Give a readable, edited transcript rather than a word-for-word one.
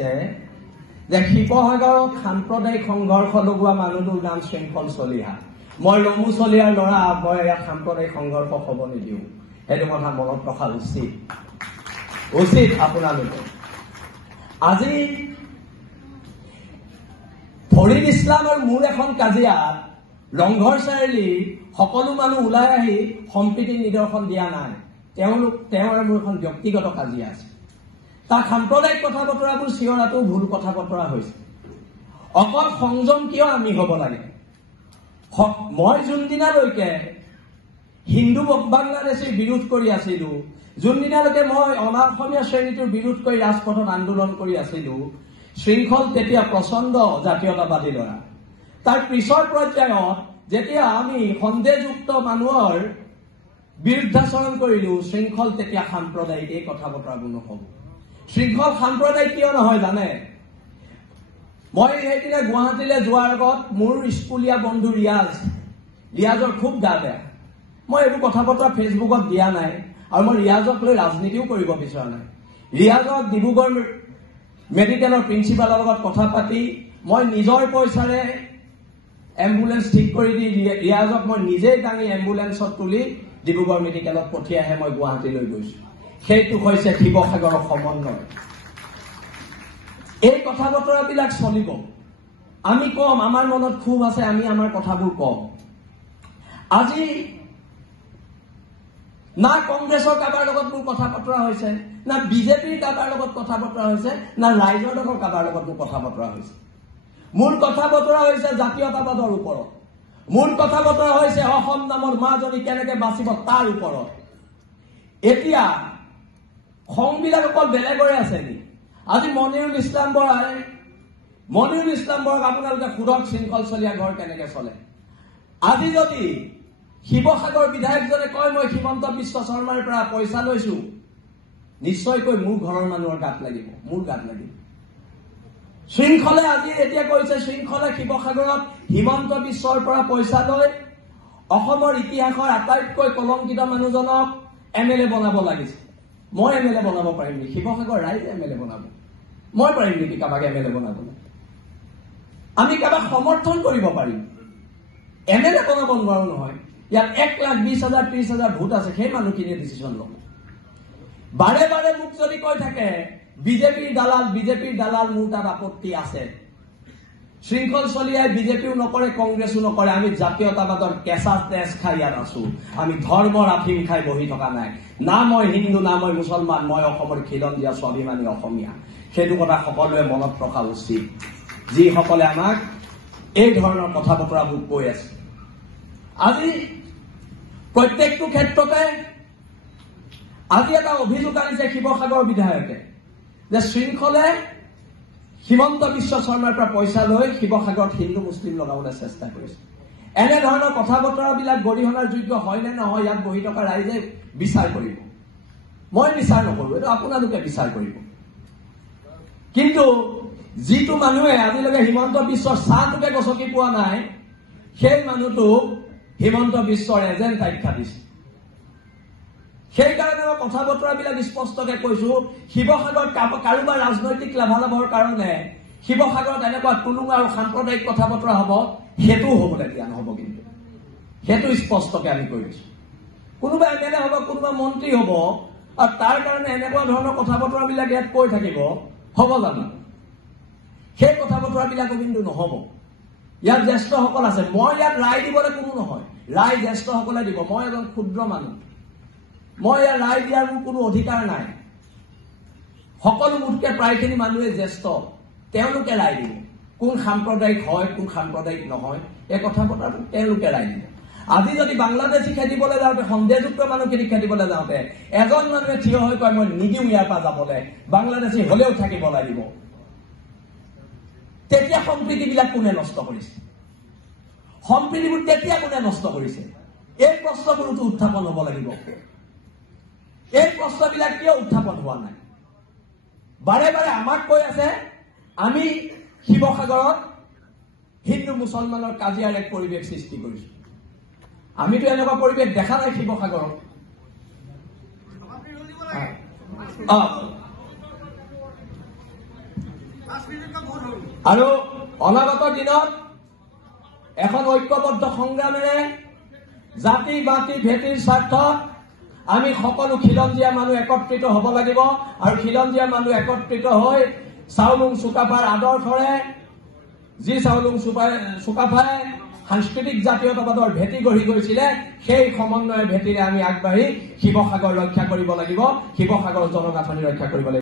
যে শিৱসাগৰত সাম্প্ৰদায়িক সংঘৰ্ষ লগোৱা মানুহটোৰ নাম শৃংখল চলিহা। মই ৰমু চলিহাৰ ল'ৰা, মই ইয়াত সাম্প্ৰদায়িক সংঘৰ্ষ হ'ব নিদিওঁ। সেইটো কথা মনত ৰখা উচিত আপোনালোকে। আজি ফৰিদ ইছলামৰ মোৰ এখন কাজিয়াত ৰংঘৰ চাৰিআলি সকলো মানুহ ওলাই আহি সম্প্ৰীতি নিদৰ্শন দিয়া নাই। তেওঁৰ মোৰ এখন ব্যক্তিগত কাজিয়া আছে। তাক সাম্প্ৰদায়িক কথা বতৰাবোৰ চিঞৰাটো ভুল কথা বতৰা হৈছে। অকল সংযম কিয় আমি হ'ব লাগে? মই যোনদিনালৈকে হিন্দু বাংলাদেশীৰ বিৰোধ কৰি আছিলো, যোনদিনালৈকে মই অনা অসমীয়া শ্ৰেণীটোৰ বিৰোধ কৰি ৰাজপথত আন্দোলন কৰি আছিলো, শৃংখল তেতিয়া প্ৰচণ্ড জাতীয়তাবাদী ল'ৰা। তাৰ পিছৰ পৰ্যায়ত যেতিয়া আমি সন্দেহযুক্ত মানুহৰ বিৰুদ্ধাচৰণ কৰিলো, শৃংখল তেতিয়া সাম্প্ৰদায়িক। এই কথা বতৰাবোৰ নহ'ব। শৃংখল সাম্প্ৰদায়িক কিয় নহয় জানে? মই সেইদিনা গুৱাহাটীলৈ যোৱাৰ আগত মোৰ স্কুলীয়া বন্ধু ৰিয়াজৰ খুব গা বেয়া। মই এইবোৰ কথা বতৰা ফেচবুকত দিয়া নাই, আৰু মই ৰিয়াজক লৈ ৰাজনীতিও কৰিব বিচৰা নাই। ৰিয়াজক ডিব্ৰুগড় মেডিকেলৰ প্ৰিন্সিপালৰ লগত কথা পাতি মই নিজৰ পইচাৰে এম্বুলেন্স ঠিক কৰি দি ৰিয়াজক মই নিজেই দাঙি এম্বুলেন্সত তুলি ডিব্ৰুগড় মেডিকেলত পঠিয়াইহে মই গুৱাহাটীলৈ গৈছো। সেইটো হৈছে শিৱসাগৰৰ সমন্বয়। এই কথা বতৰাবিলাক চলিব। আমি কম, আমাৰ মনত ক্ষোভ আছে, আমি আমাৰ কথাবোৰ কম। আজি না কংগ্ৰেছৰ কাৰোবাৰ লগত মোৰ কথা বতৰা হৈছে, না বিজেপিৰ কাৰোবাৰ লগত কথা বতৰা হৈছে, না ৰাইজৰ দলৰ কাৰোবাৰ লগত মোৰ কথা বতৰা হৈছে। মোৰ কথা বতৰা হৈছে জাতীয়তাবাদৰ ওপৰত। মোৰ কথা বতৰা হৈছে অসম নামৰ মাজনী কেনেকে বাচিব তাৰ ওপৰত। এতিয়া খংবিলাক অকল বেলেগৰে আছে নেকি? আজি মনিৰুল ইছলাম বৰাক আপোনালোকে সোধক শৃংখল চলিয়া ঘৰ কেনেকে চলে। আজি যদি শিৱসাগৰ বিধায়কজনে কয় মই হিমন্ত বিশ্ব শৰ্মাৰ পৰা পইচা লৈছো, নিশ্চয়কৈ মোৰ ঘৰৰ মানুহৰ গাত লাগিব, মোৰ গাত লাগিব। শৃংখলে আজি এতিয়া কৈছে, শৃংখলে শিৱসাগৰত হিমন্ত বিশ্বৰ পৰা পইচা লৈ অসমৰ ইতিহাসৰ আটাইতকৈ কলংকিত মানুহজনক MLA বনাব লাগিছে। মই MLA বনাব পাৰিম নেকি? শিৱসাগৰ ৰাইজে MLA বনাব। মই পাৰিম নেকি কাৰোবাক MLA বনাবলৈ? আমি কাৰোবাক সমৰ্থন কৰিব পাৰিম, MLA বনাব নোৱাৰো নহয়। ইয়াত 1,20,000 30,000 ভোট আছে, সেই মানুহখিনিয়ে ডিচিশ্যন ল'ব। বাৰে বাৰে মোক যদি কৈ থাকে বিজেপিৰ দালাল, মোৰ তাত আপত্তি আছে। শৃংখল চলিয়াই বিজেপিও নকৰে, কংগ্ৰেছো নকৰে। আমি জাতীয়তাবাদৰ কেঁচা তেজ খাই ইয়াত আছো। আমি ধৰ্মৰ আফিম খাই বহি থকা নাই। না মই হিন্দু, না মই মুছলমান, মই অসমৰ খিলঞ্জীয়া স্বাভিমানী অসমীয়া। সেইটো কথা সকলোৱে মনত ৰখা উচিত, যিসকলে আমাক এই ধৰণৰ কথা বতৰাবোৰ কৈ আছে। আজি প্ৰত্যেকটো ক্ষেত্ৰতে আজি এটা অভিযোগ আনিছে শিৱসাগৰ বিধায়কে যে শৃংখলে হিমন্ত বিশ্ব শৰ্মাৰ পৰা পইচা লৈ শিৱসাগৰত হিন্দু মুছলিম লগাবলৈ চেষ্টা কৰিছে। এনেধৰণৰ কথা বতৰাবিলাক গৰিহণাৰ যোগ্য হয় নে নহয়, ইয়াত বহি থকা ৰাইজে বিচাৰ কৰিব। মই বিচাৰ নকৰো, এইটো আপোনালোকে বিচাৰ কৰিব। কিন্তু যিটো মানুহে আজিলৈকে হিমন্ত বিশ্বৰ চাহটোকে গছকি পোৱা নাই, সেই মানুহটোক হিমন্ত বিশ্বৰ এজেণ্ট আখ্যা দিছে। সেইকাৰণে মই কথা বতৰাবিলাক স্পষ্টকে কৈছো, শিৱসাগৰত কাৰোবাৰ ৰাজনৈতিক লাভালাভৰ কাৰণে শিৱসাগৰত এনেকুৱা টুলুঙা আৰু সাম্প্ৰদায়িক কথা বতৰা হ'ব, সেইটোও হ'বলৈ দিয়া নহ'ব। কিন্তু সেইটো স্পষ্টকে আমি কৈ দিছো। কোনোবা MLA হ'ব, কোনোবা মন্ত্ৰী হ'ব, আৰু তাৰ কাৰণে এনেকুৱা ধৰণৰ কথা বতৰাবিলাক ইয়াত কৈ থাকিব, হ'ব জানো? সেই কথা বতৰাবিলাকো কিন্তু নহ'ব। ইয়াত জ্যেষ্ঠসকল আছে। মই ইয়াত ৰায় দিবলৈ কোনো নহয়, ৰায় জ্যেষ্ঠসকলে দিব। মই এজন ক্ষুদ্ৰ মানুহ, মই ইয়াত ৰায় দিয়াৰ মোৰ কোনো অধিকাৰ নাই। সকলো মোতকে প্ৰায়খিনি মানুহে জ্যেষ্ঠ, তেওঁলোকে ৰায় দিব। কোন সাম্প্ৰদায়িক হয়, কোন সাম্প্ৰদায়িক নহয়, এই কথা বতৰাবোৰ তেওঁলোকে ৰায় দিব। আজি যদি বাংলাদেশী খেদিবলৈ যাওঁতে, সন্দেহযুক্ত মানুহখিনিক খেদিবলৈ যাওঁতে এজন মানুহে থিয় হৈ কয় মই নিদিওঁ ইয়াৰ পৰা যাবলৈ, বাংলাদেশী হলেও থাকিব লাগিব, তেতিয়া সম্প্ৰীতিবিলাক কোনে নষ্ট কৰিছে? সম্প্ৰীতিবোৰ তেতিয়া কোনে নষ্ট কৰিছে? এই প্ৰশ্নবোৰতো উত্থাপন হ'ব লাগিব। এই প্ৰশ্নবিলাক কিয় উত্থাপন হোৱা নাই? বাৰে বাৰে আমাক কৈ আছে আমি শিৱসাগৰত হিন্দু মুছলমানৰ কাজিয়াৰ এক পৰিৱেশ সৃষ্টি কৰিছো। আমিতো এনেকুৱা পৰিৱেশ দেখা নাই শিৱসাগৰত। আৰু অনাগত দিনত এখন ঐক্যবদ্ধ সংগ্ৰামেৰে জাতি বাতি ভেটিৰ স্বাৰ্থত আমি সকলো খিলঞ্জীয়া মানুহ একত্ৰিত হ'ব লাগিব আৰু খিলঞ্জীয়া মানুহ একত্ৰিত হৈ চাউলুং চুকাফাৰ আদৰ্শৰে যি চাউলুং চুকাফাই সাংস্কৃতিক জাতীয়তাবাদৰ ভেটি গঢ়ি গৈছিলে সেই সমন্বয়ৰ ভেটিৰে আমি আগবাঢ়ি শিৱসাগৰ ৰক্ষা কৰিব লাগিব, শিৱসাগৰৰ জনগাঁথনি ৰক্ষা কৰিব লাগিব।